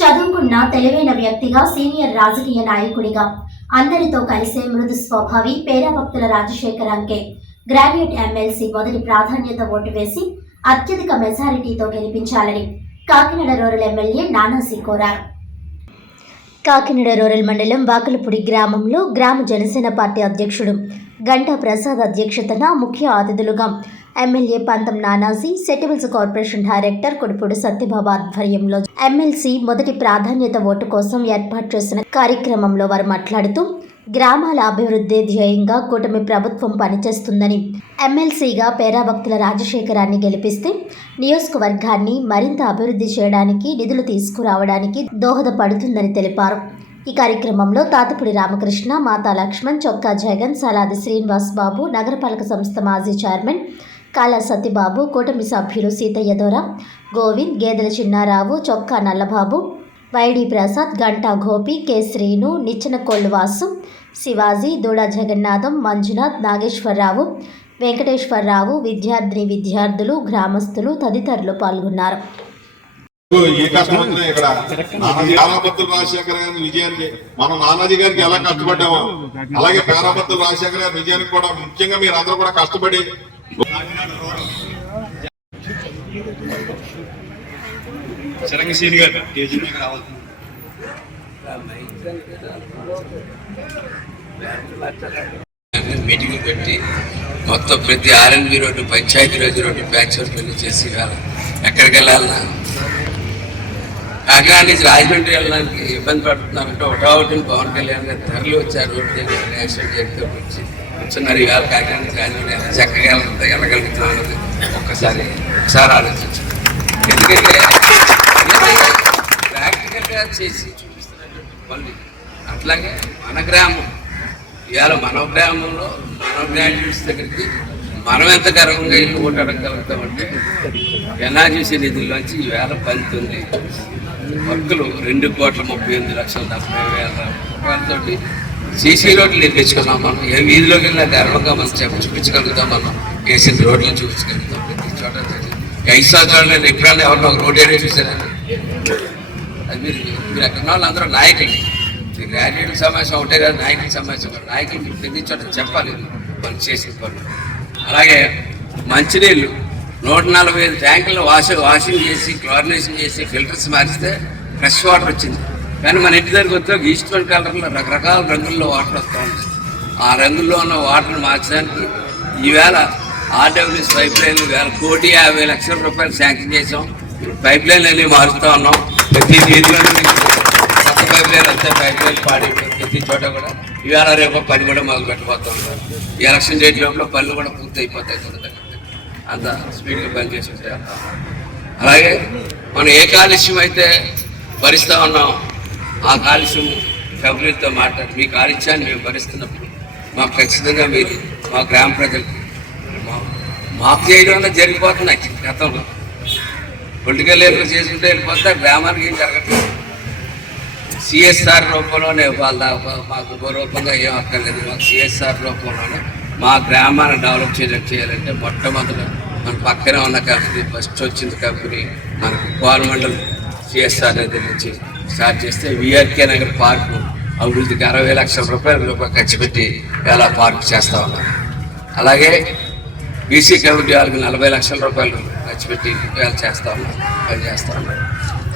చదువుకున్న తెలివైన వ్యక్తిగా, సీనియర్ రాజకీయ నాయకుడిగా, అందరితో కలిసే మృదు స్వభావి పేరాభక్తుల రాజశేఖరాంకే గ్రాడ్యుయేట్ ఎమ్మెల్సీ మొదటి ప్రాధాన్యత ఓటు వేసి అత్యధిక మెజారిటీతో గెలిపించాలని కాకినాడ రూరల్ ఎమ్మెల్యే నానాజీ కోరారు. కాకినాడ రూరల్ మండలం వాకలపూడి గ్రామంలో గ్రామ జనసేన పార్టీ అధ్యక్షుడు గంటా ప్రసాద్ అధ్యక్షతన ముఖ్య అతిథులుగా ఎమ్మెల్యే పంతం Nanaji, settles corporation director Kodupudi Satyababu ఆధ్వర్యంలో ఎమ్మెల్సీ మొదటి ప్రాధాన్యత ఓటు కోసం ఏర్పాటు చేసిన కార్యక్రమంలో వారు మాట్లాడుతూ, గ్రామాల అభివృద్ధి ధ్యేయంగా కూటమి ప్రభుత్వం పనిచేస్తుందని, ఎమ్మెల్సీగా పేరాభక్తుల రాజశేఖరాన్ని గెలిపిస్తే నియోజకవర్గాన్ని మరింత అభివృద్ధి చేయడానికి, నిధులు తీసుకురావడానికి దోహదపడుతుందని తెలిపారు. ఈ కార్యక్రమంలో తాతపూడి రామకృష్ణ, మాతా లక్ష్మణ్, చొక్కా జగన్, సలాది శ్రీనివాస్ బాబు, నగరపాలక సంస్థ మాజీ చైర్మన్ కాలా సత్యబాబు, కూటమి సభ్యులు సీతయ్య దొర, గోవింద్, గేదెల చిన్నారావు, చొక్కా నల్లబాబు, వైడి ప్రసాద్, గంటా గోపి, కె శ్రీను, నిచ్చెన కొల్లువాసు, శివాజీ, దూడ జగన్నాథం, మంజునాథ్, నాగేశ్వరరావు, వెంకటేశ్వరరావు, విద్యార్థులు, గ్రామస్తులు తదితరులు పాల్గొన్నారు. ఏ కష్టం వచ్చినా ఇక్కడ పేరాభక్తుల రాజశేఖర గారి విజయానికి మనం నానాజీ గారికి ఎలా కష్టపడ్డామో అలాగే పేరాభక్తుల రాజశేఖర గారి విజయానికి కూడా ముఖ్యంగా మీరు అందరూ కూడా కష్టపడి మీటింగ్ పెట్టి మొత్తం ప్రతి RNB road, panchayati road patch work చేసి ఎక్కడికి వెళ్ళాలన్నా కాకినాడ నుంచి రాజమండ్రి వెళ్ళడానికి ఇబ్బంది పడుతున్నారంటే ఒకటి పవన్ కళ్యాణ్ గారు ధరలు వచ్చారు. రోడ్డు దగ్గర యాక్సిడెంట్ చేస్తే వచ్చి కూర్చున్నారు. ఈవేళ కాకినాడ నుంచి రాజమండ్రి చక్కగా వెళ్ళగలుగుతున్నది ఒకసారి ఆలోచించారు. ఎందుకంటే ప్రాక్టికల్గా చేసి చూపిస్తున్నటువంటి పనులు. అట్లాగే మన గ్రామం ఇవాళ మన గ్రామంలో మన గ్రాడ్యుయేట్స్ దగ్గరికి మనం ఎంత గర్వంగా ఇల్లు ఓటు అడగలుగుతామంటే ఎన్ఆర్జీసీ నిధుల్లోంచి ఈవేళ 19 వర్కులు 2,38,70,70,000 రూపాయలతోటి సీసీ రోడ్లు నిర్మించుకున్నాం. మనం ఏ వీధిలోకి వెళ్ళినా గర్వంగా మనం చూపించగలుగుతాం. మనం వేసిన రోడ్లను చూపించగలుగుతాం. ప్రతి చోట 5 సంవత్సరాలు నేను ఎప్పుడన్నా ఎవరినో ఒక రోడ్ ఏరియా చూసానండి. అది మీరు ఎక్కడ వాళ్ళందరూ నాయకులు. గ్రాడ్యుయేట్ సమావేశం ఒకటే కాదు, నాయకుల సమావేశం. నాయకులు ప్రతి చోట చెప్పాలి మనం చేసిన పనులు. అలాగే మంచినీళ్ళు 145 ట్యాంకులు వాషింగ్ చేసి, క్లోరినేషన్ చేసి, ఫిల్టర్స్ మార్చితే ఫ్రెష్ వాటర్ వచ్చింది. కానీ మన ఇంటి దగ్గరికి వస్తే ఈస్ట్మెంట్ కలర్లో రకరకాల రంగుల్లో వాటర్ వస్తూ ఉంటుంది. ఆ రంగుల్లో ఉన్న వాటర్ని మార్చడానికి ఈవేళ ఆర్డబ్ల్యూఎస్ పైప్ లైన్లు 1,50,00,000 రూపాయలు శాంక్షన్ చేసాం. పైప్ లైన్లు అన్నీ మారుస్తూ ఉన్నాం. ప్రతి వీధిలోనే కొత్త పైప్ లైన్ వస్తే పైప్ లైన్ పాడి ప్రతి చోట కూడా ఈవేళ రేపు పని కూడా మొదలు పెట్టబోతూ ఉంటారు. ఈ ఎలక్షన్ డేట్ లోపల పనులు కూడా పూర్తి అయిపోతాయి. అంత స్పీడ్గా పనిచేసి ఉంటాయి. అలాగే మనం ఏ కాలుష్యం అయితే భరిస్తూ ఉన్నాం ఆ కాలుష్యం ఫిబ్రవరితో మాట్లాడి మీ కాలుష్యాన్ని మేము భరిస్తున్నప్పుడు మాకు ఖచ్చితంగా మీరు మా గ్రామ ప్రజలకు మాకు చేయడం జరిగిపోతున్నాయి. గతంలో పొలిటికల్ లీడర్లు చేసుకుంటే వెళ్ళిపోతే గ్రామానికి ఏం జరగట్లేదు. సిఎస్ఆర్ రూపంలోనే మాకు రూపంగా ఏం అక్కర్లేదు. మాకు సిఎస్ఆర్ రూపంలోనే మా గ్రామాన్ని డెవలప్ చేయాలంటే మొట్టమొదట మన పక్కనే ఉన్న కంపెనీ, ఫస్ట్ వచ్చింది కంపెనీ మనకు కోరమండల్ సిఎస్ఆర్ దగ్గర నుంచి స్టార్ట్ చేస్తే విఆర్కే నగర్ పార్కు అభివృద్ధికి 60 లక్షల రూపాయలు ఖర్చు పెట్టి ఎలా పార్క్ చేస్తూ ఉన్నారు. అలాగే బీసీ కమిటీ వాళ్ళకి 40 లక్షల రూపాయలు ఖర్చు పెట్టి చేస్తూ ఉన్నారు, పనిచేస్తూ ఉన్నారు.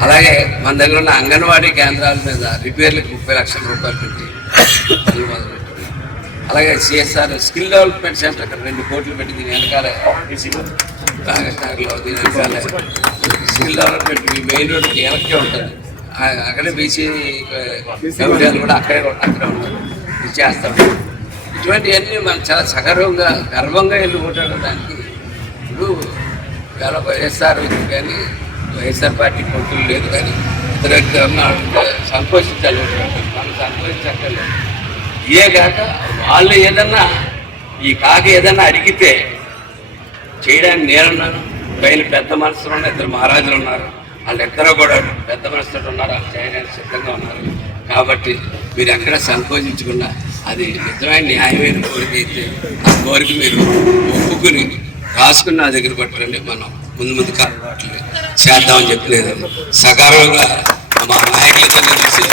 అలాగే మన దగ్గర ఉన్న అంగన్వాడీ కేంద్రాల మీద రిపేర్లకు 30 లక్షల రూపాయలు పెట్టి మొదలుపెట్టారు. అలాగే సిఎస్ఆర్ స్కిల్ డెవలప్మెంట్ సెంటర్ అక్కడ 2 కోట్లు పెట్టి దీని వెనకాల కాకినాడలో దీని వెనకాల స్కిల్ డెవలప్మెంట్ మెయిన్ రోడ్డుకి వెనక్కే ఉంటుంది. అక్కడే బీసీ కమిటీలు కూడా అక్కడే ఉంటారు. ఇది చేస్తాం. ఇటువంటివన్నీ మనం చాలా సగర్వంగా గర్వంగా వెళ్ళి ఓటాడడానికి ఇప్పుడు ఇవాళ వైఎస్ఆర్ కానీ వైఎస్ఆర్ పార్టీ పొత్తులు లేదు. కానీ ఇతర సంకోచించాలి. మనం సంకోచించక్కర్లేదు. ఇదే కాక వాళ్ళు ఏదన్నా ఈ కాకి ఏదన్నా అడిగితే చేయడానికి నేనున్నాను. పైన పెద్ద మనసులో ఉన్న 2 మహారాజులు ఉన్నారు. వాళ్ళిద్దరూ కూడా పెద్ద మనసుతో ఉన్నారు. వాళ్ళు చేయడానికి సిద్ధంగా ఉన్నారు. కాబట్టి మీరు ఎక్కడ సంకోచించకుండా అది నిజమైన న్యాయమైన కోరిక అయితే ఆ కోరిక మీరు ఒప్పుకుని రాసుకుని నా దగ్గర పట్టుకోండి. మనం ముందు కాదు వాటిని చేద్దామని చెప్పలేదు. సకాలంగా మా నాయకులకి తెలిసి